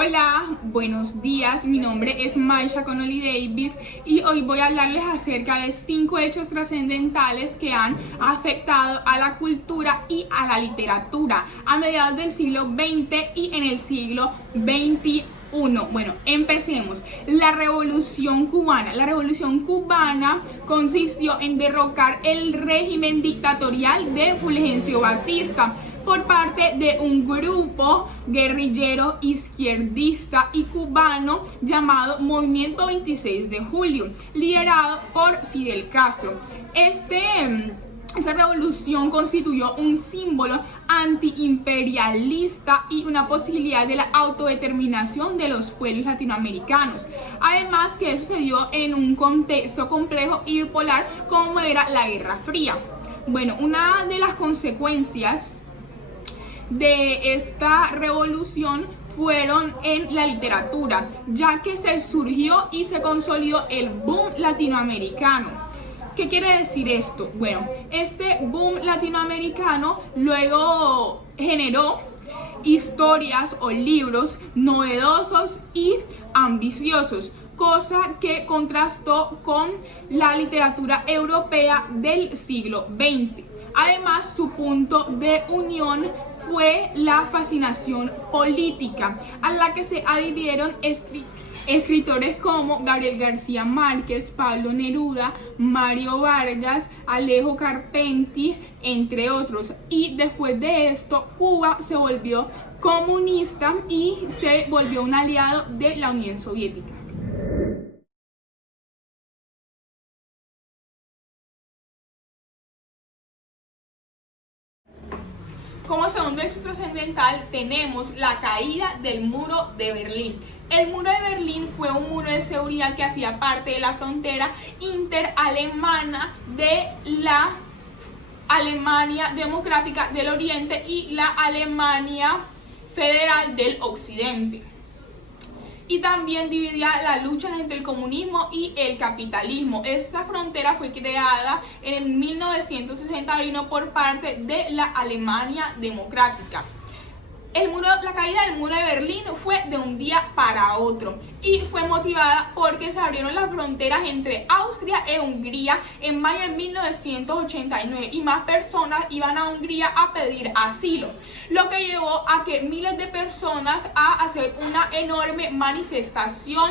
Hola, buenos días, mi nombre es Maisha Connolly Davis y hoy voy a hablarles acerca de 5 hechos trascendentales que han afectado a la cultura y a la literatura a mediados del siglo XX y en el siglo XXI. Bueno, empecemos. La Revolución Cubana. La Revolución Cubana consistió en derrocar el régimen dictatorial de Fulgencio Batista por parte de un grupo guerrillero izquierdista y cubano llamado Movimiento 26 de Julio, liderado por Fidel Castro. Esta revolución constituyó un símbolo antiimperialista y una posibilidad de la autodeterminación de los pueblos latinoamericanos. Además que eso se dio en un contexto complejo y bipolar como era la Guerra Fría. Bueno, una de las consecuencias de esta revolución fueron en la literatura, ya que se surgió y se consolidó el boom latinoamericano. ¿Qué quiere decir esto? Bueno, este boom latinoamericano luego generó historias o libros novedosos y ambiciosos, cosa que contrastó con la literatura europea del siglo XX. Además, su punto de unión fue la fascinación política, a la que se adhirieron escritores como Gabriel García Márquez, Pablo Neruda, Mario Vargas, Alejo Carpentier, entre otros. Y después de esto, Cuba se volvió comunista y se volvió un aliado de la Unión Soviética. Como segundo hecho trascendental tenemos la caída del muro de Berlín. El muro de Berlín fue un muro de seguridad que hacía parte de la frontera interalemana de la Alemania Democrática del Oriente y la Alemania Federal del Occidente. Y también dividía la lucha entre el comunismo y el capitalismo. Esta frontera fue creada en 1961 por parte de la Alemania Democrática. La caída del muro de Berlín fue de un día para otro y fue motivada porque se abrieron las fronteras entre Austria e Hungría en mayo de 1989 y más personas iban a Hungría a pedir asilo, lo que llevó a que miles de personas a hacer una enorme manifestación.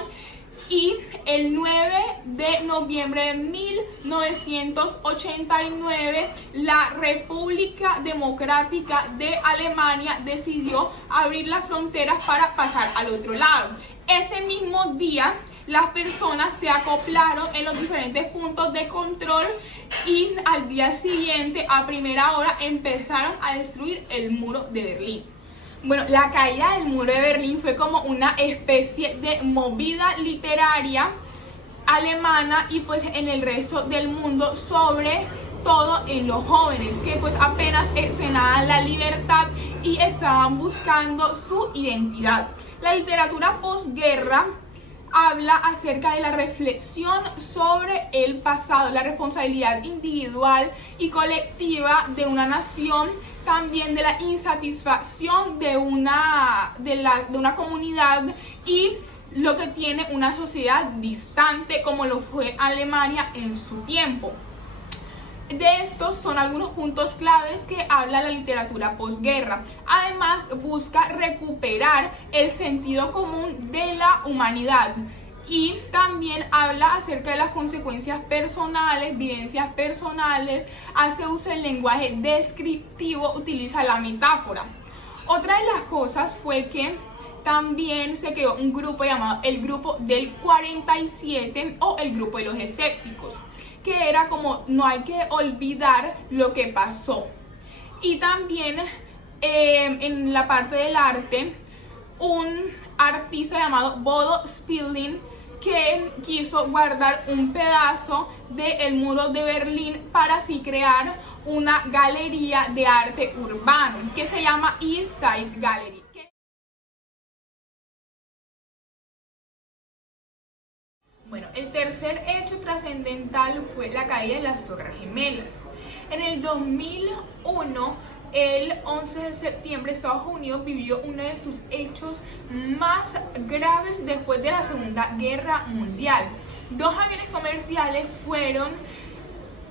Y el 9 de noviembre de 1989, la República Democrática de Alemania decidió abrir las fronteras para pasar al otro lado. Ese mismo día, las personas se acoplaron en los diferentes puntos de control y al día siguiente, a primera hora, empezaron a destruir el muro de Berlín. Bueno, la caída del muro de Berlín fue como una especie de movida literaria alemana y pues en el resto del mundo, sobre todo en los jóvenes que pues apenas cenaban la libertad y estaban buscando su identidad. La literatura posguerra habla acerca de la reflexión sobre el pasado, la responsabilidad individual y colectiva de una nación, también de la insatisfacción de una comunidad y lo que tiene una sociedad distante como lo fue Alemania en su tiempo. De estos son algunos puntos claves que habla la literatura posguerra. Además, busca recuperar el sentido común de la humanidad y también habla acerca de las consecuencias personales, vivencias personales, hace uso del lenguaje descriptivo, utiliza la metáfora. Otra de las cosas fue que también se creó un grupo llamado el Grupo del 47 o el Grupo de los Escépticos, que era como no hay que olvidar lo que pasó. Y también en la parte del arte, un artista llamado Bodo Spilling que quiso guardar un pedazo del muro de Berlín para así crear una galería de arte urbano que se llama East Side Gallery. Bueno, el tercer hecho trascendental fue la caída de las Torres Gemelas. En el 2001 el 11 de septiembre Estados Unidos vivió uno de sus hechos más graves después de la Segunda Guerra Mundial. 2 aviones comerciales fueron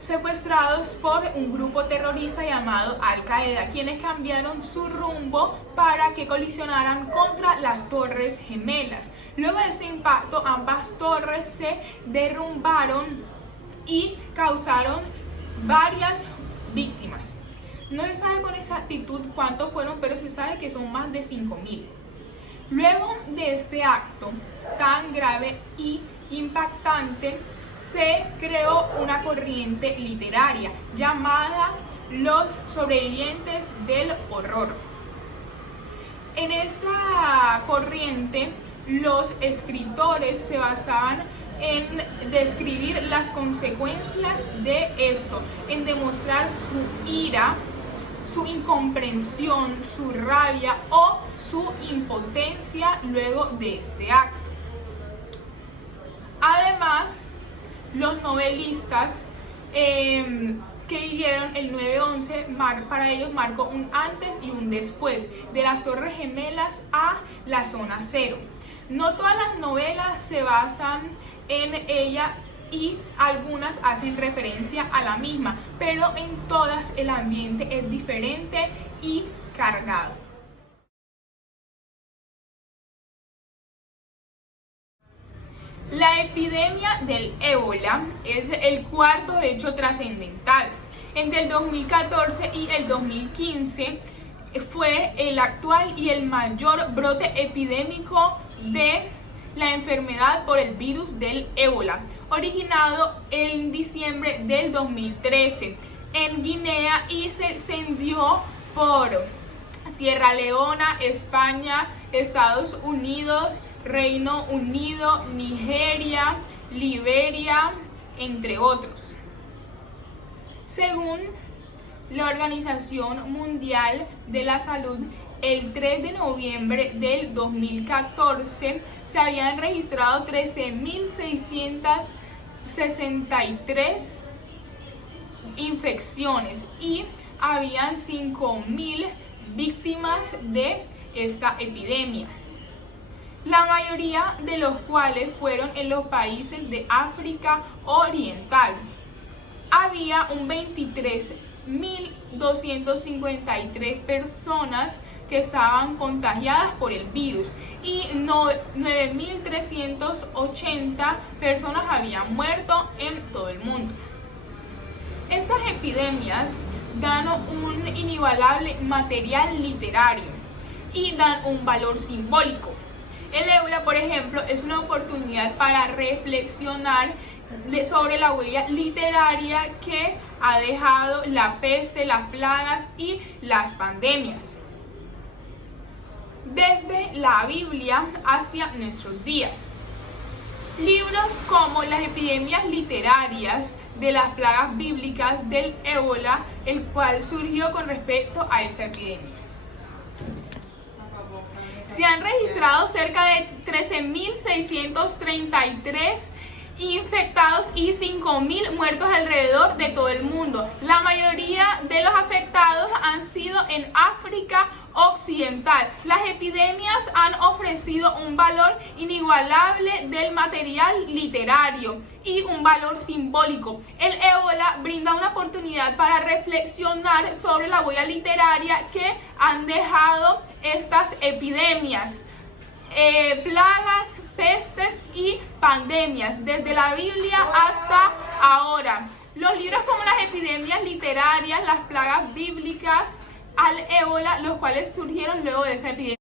secuestrados por un grupo terrorista llamado Al-Qaeda, quienes cambiaron su rumbo para que colisionaran contra las Torres Gemelas. Luego de ese impacto, ambas torres se derrumbaron y causaron varias víctimas. No se sabe con exactitud cuántos fueron, pero se sabe que son más de 5.000. Luego de este acto tan grave y impactante, se creó una corriente literaria llamada Los Sobrevivientes del Horror. En esta corriente, los escritores se basaban en describir las consecuencias de esto, en demostrar su ira, su incomprensión, su rabia o su impotencia luego de este acto. Además, los novelistas que vivieron el 9/11, para ellos marcó un antes y un después, de las Torres Gemelas a la Zona Cero. No todas las novelas se basan en ella y algunas hacen referencia a la misma, pero en todas el ambiente es diferente y cargado. La epidemia del ébola es el cuarto hecho trascendental. Entre el 2014 y el 2015 fue el actual y el mayor brote epidémico de la enfermedad por el virus del ébola, originado en diciembre del 2013 en Guinea y se extendió por Sierra Leona, España, Estados Unidos, Reino Unido, Nigeria, Liberia, entre otros. Según la Organización Mundial de la Salud, el 3 de noviembre del 2014 se habían registrado 13.663 infecciones y habían 5.000 víctimas de esta epidemia, la mayoría de los cuales fueron en los países de África Oriental. Había un 23.253 personas que estaban contagiadas por el virus y 9.380 personas habían muerto en todo el mundo. Estas epidemias dan un inigualable material literario y dan un valor simbólico. El ébola, por ejemplo, es una oportunidad para reflexionar sobre la huella literaria que ha dejado la peste, las plagas y las pandemias, desde la Biblia hacia nuestros días. Libros como las epidemias literarias de las plagas bíblicas del ébola, el cual surgió con respecto a esa epidemia. Se han registrado cerca de 13.633 infectados y 5.000 muertos alrededor de todo el mundo. La mayoría de los afectados han sido en África Occidental. Las epidemias han ofrecido un valor inigualable del material literario y un valor simbólico. El ébola brinda una oportunidad para reflexionar sobre la huella literaria que han dejado estas epidemias, plagas, pestes y pandemias, desde la Biblia hasta ahora. Los libros como las epidemias literarias, las plagas bíblicas, al ébola, los cuales surgieron luego de esa epidemia.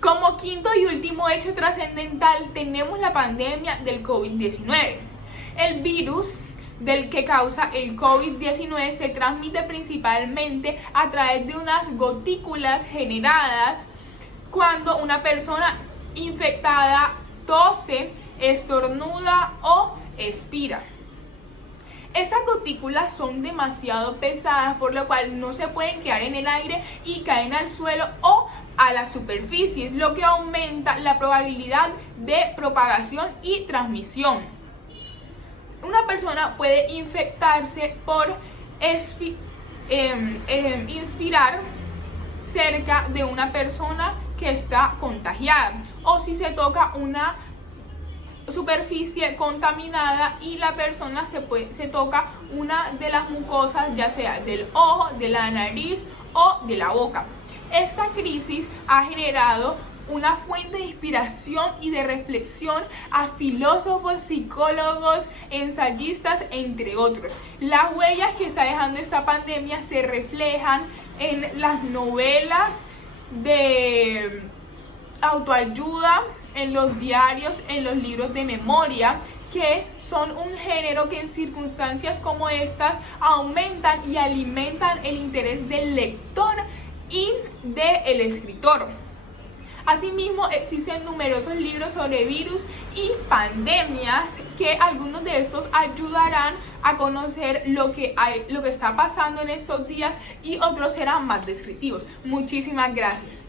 Como quinto y último hecho trascendental tenemos la pandemia del COVID-19. El virus del que causa el COVID-19 se transmite principalmente a través de unas gotículas generadas cuando una persona infectada tose, estornuda o expira. Estas gotículas son demasiado pesadas, por lo cual no se pueden quedar en el aire y caen al suelo o a las superficies, lo que aumenta la probabilidad de propagación y transmisión. una persona puede infectarse por inspirar cerca de una persona que está contagiada, o si se toca una superficie contaminada y la persona se toca una de las mucosas, ya sea del ojo, de la nariz o de la boca. Esta crisis ha generado una fuente de inspiración y de reflexión a filósofos, psicólogos, ensayistas, entre otros. Las huellas que está dejando esta pandemia se reflejan en las novelas de autoayuda, en los diarios, en los libros de memoria, que son un género que en circunstancias como estas aumentan y alimentan el interés del lector y del escritor. Asimismo, existen numerosos libros sobre virus y pandemias, que algunos de estos ayudarán a conocer lo que está pasando en estos días, y otros serán más descriptivos. Muchísimas gracias.